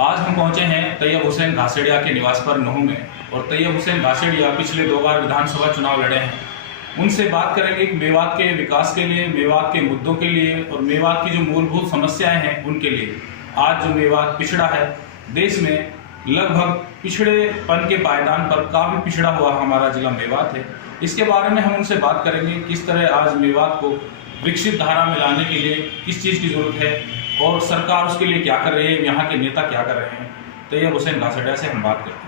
आज हम पहुंचे हैं तैयब हुसैन घासेड़िया के निवास पर नूह में। और तैयब हुसैन घासेड़िया पिछले 2 बार विधानसभा चुनाव लड़े हैं। उनसे बात करेंगे कि मेवात के विकास के लिए, मेवात के मुद्दों के लिए और मेवात की जो मूलभूत समस्याएं हैं उनके लिए। आज जो मेवात पिछड़ा है, देश में लगभग पिछड़ेपन के पायदान पर काफ़ी पिछड़ा हुआ हमारा जिला मेवात है। इसके बारे में हम उनसे बात करेंगे किस तरह आज मेवात को विकसित धारा में लाने के लिए किस चीज़ की ज़रूरत है और सरकार उसके लिए क्या कर रही है, यहाँ के नेता क्या कर रहे हैं। तैयब हुसैन घासेड़िया से हम बात करते हैं।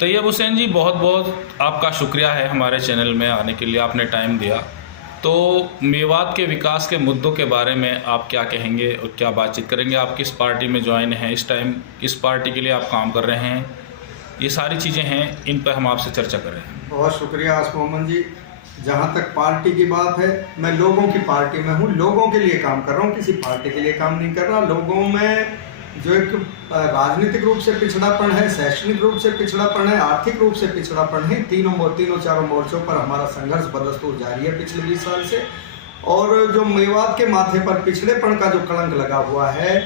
तैयब हुसैन जी, बहुत बहुत आपका शुक्रिया है हमारे चैनल में आने के लिए, आपने टाइम दिया। तो मेवात के विकास के मुद्दों के बारे में आप क्या कहेंगे और क्या बातचीत करेंगे? आप किस पार्टी में ज्वाइन हैं इस टाइम, किस पार्टी के लिए आप काम कर रहे हैं, ये सारी चीज़ें हैं, इन पर हम आपसे चर्चा कर रहे हैं। बहुत शुक्रिया आस मोहम्मद जी। जहाँ तक पार्टी की बात है, मैं लोगों की पार्टी में हूँ, लोगों के लिए काम कर रहा हूँ, किसी पार्टी के लिए काम नहीं कर रहा। लोगों में जो एक राजनीतिक रूप से पिछड़ापन है, शैक्षणिक रूप से पिछड़ापन है, आर्थिक रूप से पिछड़ापन है, तीनों चारों मोर्चों पर हमारा संघर्ष बदस्तूर जारी है पिछले 20 साल से। और जो मेवात के माथे पर पिछड़ेपन का जो कलंक लगा हुआ है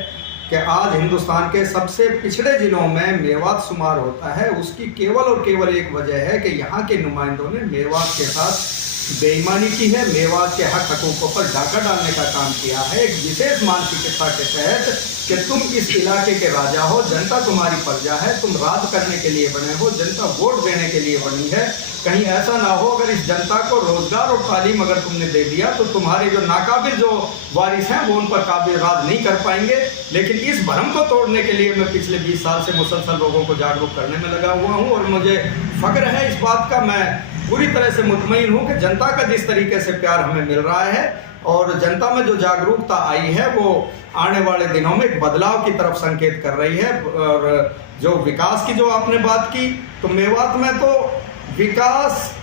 कि आज हिंदुस्तान के सबसे पिछड़े जिलों में मेवात शुमार होता है, उसकी केवल और केवल एक वजह है कि यहाँ के नुमाइंदों ने मेवात के साथ बेईमानी की है, मेवात के हक हकूकों पर डाका डालने का काम किया है, एक विशेष मानसिकता के तहत कि तुम इस इलाके के राजा हो, जनता तुम्हारी प्रजा है, तुम राज करने के लिए बने हो, जनता वोट देने के लिए बनी है। कहीं ऐसा ना हो अगर इस जनता को रोजगार और तालीम अगर तुमने दे दिया तो तुम्हारे जो नाकाबिल जो वारिस हैं वो उन पर काबिल राज नहीं कर पाएंगे। लेकिन इस भ्रम को तोड़ने के लिए मैं पिछले 20 साल से मुसलसल लोगों को जागरूक करने में लगा हुआ हूँ और मुझे फ़ख्र है इस बात का, मैं पूरी तरह से मुतमईन हूँ कि जनता का जिस तरीके से प्यार हमें मिल रहा है और जनता में जो जागरूकता आई है वो आने वाले दिनों में एक बदलाव की तरफ संकेत कर रही है। और जो विकास की जो आपने बात की, तो मेवात में तो विकास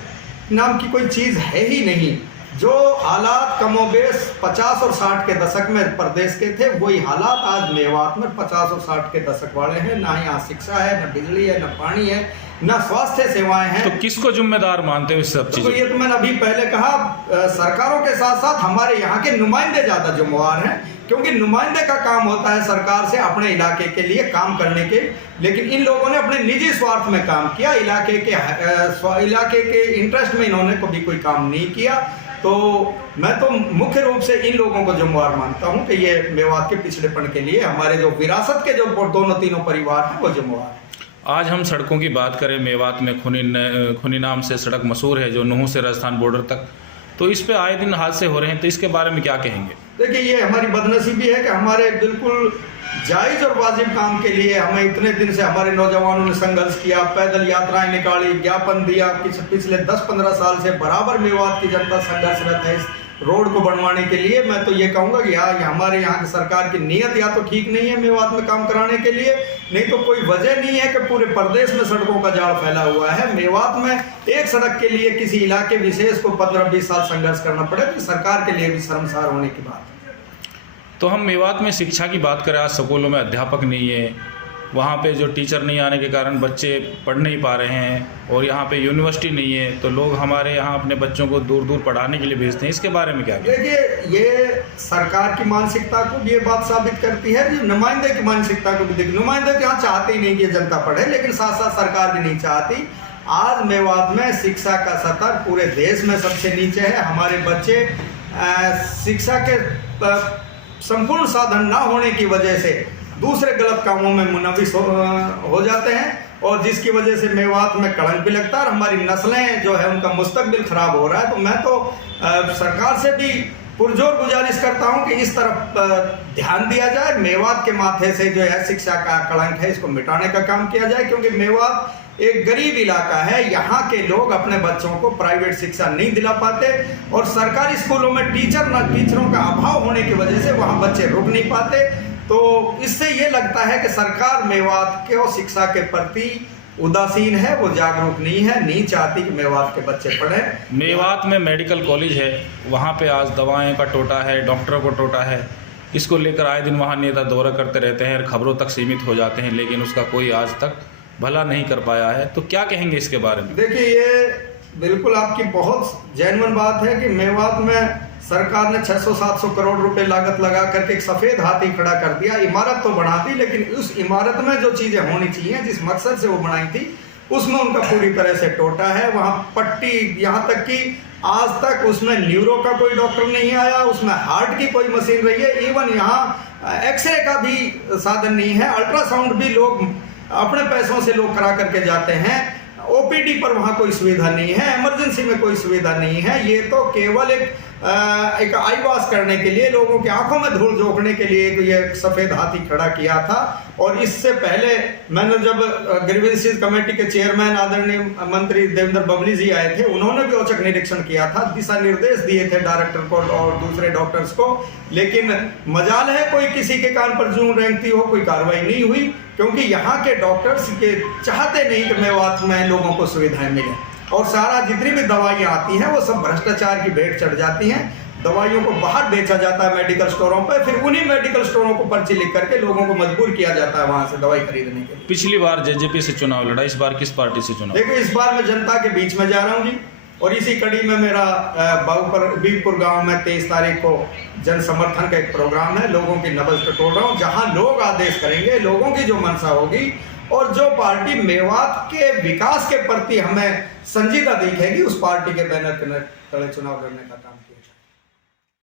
नाम की कोई चीज़ है ही नहीं। जो हालात कमोबेश 50 और 60 के दशक में प्रदेश के थे, वही हालात आज मेवात में 50 और 60 के दशक वाले हैं। ना यहाँ शिक्षा है, ना बिजली है, ना पानी है, ना स्वास्थ्य सेवाएं हैं। तो किसको जिम्मेदार मानते हो इस सब चीज़ों? तो ये तो मैंने अभी पहले कहा, सरकारों के साथ साथ हमारे यहाँ के नुमाइंदे ज़्यादा जिम्मेवार हैं, क्योंकि नुमाइंदे का काम होता है सरकार से अपने इलाके के लिए काम करने के। लेकिन इन लोगों ने अपने निजी स्वार्थ में काम किया, इलाके के इंटरेस्ट में इन्होंने कभी कोई काम नहीं किया। तो मैं तो मुख्य रूप से इन लोगों को जिम्मेवार मानता हूं कि ये मेवात के पिछड़ेपन के लिए हमारे जो विरासत के जो तीनों परिवार हैं वो जिम्मेवार। आज हम सड़कों की बात करें, मेवात में खुनी नाम से सड़क मशहूर है जो नूह से राजस्थान बॉर्डर तक, तो इस पे आए दिन हादसे हो रहे हैं, तो इसके बारे में क्या कहेंगे? देखिए, ये हमारी बदनसीबी है कि हमारे बिल्कुल जायज़ और वाजिब काम के लिए हमें इतने दिन से हमारे नौजवानों ने संघर्ष किया, पैदल यात्राएं निकाली, ज्ञापन दिया। पिछले 10-15 साल से बराबर मेवात की जनता संघर्षरत है इस रोड को बनवाने के लिए। मैं तो ये कहूँगा कि हमारे यहाँ की सरकार की नीयत या तो ठीक नहीं है मेवात में काम कराने के लिए, नहीं तो कोई वजह नहीं है कि पूरे प्रदेश में सड़कों का जाल फैला हुआ है। मेवात में एक सड़क के लिए किसी इलाके विशेष को 15-20 साल संघर्ष करना पड़े तो सरकार के लिए भी शर्मसार होने की बात है। तो हम मेवात में शिक्षा की बात करें, आज स्कूलों में अध्यापक नहीं है, वहाँ पे जो टीचर नहीं आने के कारण बच्चे पढ़ नहीं पा रहे हैं, और यहाँ पे यूनिवर्सिटी नहीं है, तो लोग हमारे यहाँ अपने बच्चों को दूर दूर पढ़ाने के लिए भेजते हैं। इसके बारे में क्या? देखिए, ये सरकार की मानसिकता को भी ये बात साबित करती है, जो नुमाइंदे की मानसिकता को भी देखिए। नुमाइंदे तो यहाँ चाहते ही नहीं कि जनता पढ़े, लेकिन साथ साथ सरकार भी नहीं चाहती। आज मेवात में शिक्षा का स्तर पूरे देश में सबसे नीचे है। हमारे बच्चे शिक्षा के संपूर्ण साधन ना होने की वजह से दूसरे गलत कामों में मुनविस हो जाते हैं, और जिसकी वजह से मेवात में कलंक भी लगता है और हमारी नस्लें जो है उनका मुस्तकबिल खराब हो रहा है। तो मैं तो सरकार से भी पुरजोर गुजारिश करता हूं कि इस तरफ ध्यान दिया जाए। मेवात के माथे से जो है शिक्षा का कलंक है, इसको मिटाने का काम किया जाए, क्योंकि मेवात एक गरीब इलाका है। यहाँ के लोग अपने बच्चों को प्राइवेट शिक्षा नहीं दिला पाते, और सरकारी स्कूलों में टीचरों का अभाव होने की वजह से वहाँ बच्चे रुक नहीं पाते। तो इससे ये लगता है कि सरकार मेवात के शिक्षा के प्रति उदासीन है, वो जागरूक नहीं चाहती कि मेवात के बच्चे पढ़ें। मेवात में मेडिकल कॉलेज है, वहाँ पे आज दवाएं का टोटा है, डॉक्टरों को टोटा है। इसको लेकर आए दिन वहाँ नेता दौरा करते रहते हैं, खबरों तक सीमित हो जाते हैं, लेकिन उसका कोई आज तक भला नहीं कर पाया है। तो क्या कहेंगे इसके बारे में? देखिए, ये बिल्कुल आपकी बहुत जेन्युइन बात है कि मेवात में सरकार ने 600-700 करोड़ रुपए लागत लगा करके एक सफ़ेद हाथी खड़ा कर दिया, इमारत तो बना दी, लेकिन उस इमारत में जो चीज़ें होनी चाहिए, जिस मकसद से वो बनाई थी, उसमें उनका पूरी तरह से टोटा है। वहाँ पट्टी, यहाँ तक कि आज तक उसमें न्यूरो का कोई डॉक्टर नहीं आया, उसमें हार्ट की कोई मशीन रही है, इवन यहाँ एक्सरे का भी साधन नहीं है, अल्ट्रासाउंड भी लोग अपने पैसों से लोग करा करके जाते हैं, ओपीडी पर वहाँ कोई सुविधा नहीं है, इमरजेंसी में कोई सुविधा नहीं है। ये तो केवल एक आई वॉश करने के लिए, लोगों की आंखों में धूल झोंकने के लिए ये सफ़ेद हाथी खड़ा किया था। और इससे पहले मैंने जब ग्रीवेंसेस कमेटी के चेयरमैन आदरणीय मंत्री देवेंद्र बबली जी आए थे, उन्होंने भी औचक निरीक्षण किया था, दिशा निर्देश दिए थे डायरेक्टर को और दूसरे डॉक्टर्स को, लेकिन मजाल है कोई किसी के कान पर जूं रेंगती हो, कोई कार्रवाई नहीं हुई, क्योंकि यहाँ के डॉक्टर्स के चाहते नहीं कि मेवात में लोगों को सुविधाएं मिलें। और सारा जितनी भी दवाइयाँ आती हैं वो सब भ्रष्टाचार की भेंट चढ़ जाती हैं। दवाइयों को बाहर बेचा जाता है मेडिकल स्टोरों पर, फिर उन्हीं मेडिकल स्टोरों को पर्ची लिख करके लोगों को मजबूर किया जाता है वहाँ से दवाई खरीदने के लिए। पिछली बार जेजेपी से चुनाव लड़ा, इस बार किस पार्टी से चुनाव? देखो, इस बार मैं जनता के बीच में जा रहा हूँ जी, और इसी कड़ी में मेरा बीरपुर गांव में 23 तारीख को जन समर्थन का एक प्रोग्राम है। लोगों की नब्ज टटोल रहा हूँ, जहां लोग आदेश करेंगे, लोगों की जो मंशा होगी और जो पार्टी मेवात के विकास के प्रति हमें संजीदा दिखेगी, उस पार्टी के बैनर के तले चुनाव लड़ने का काम किया।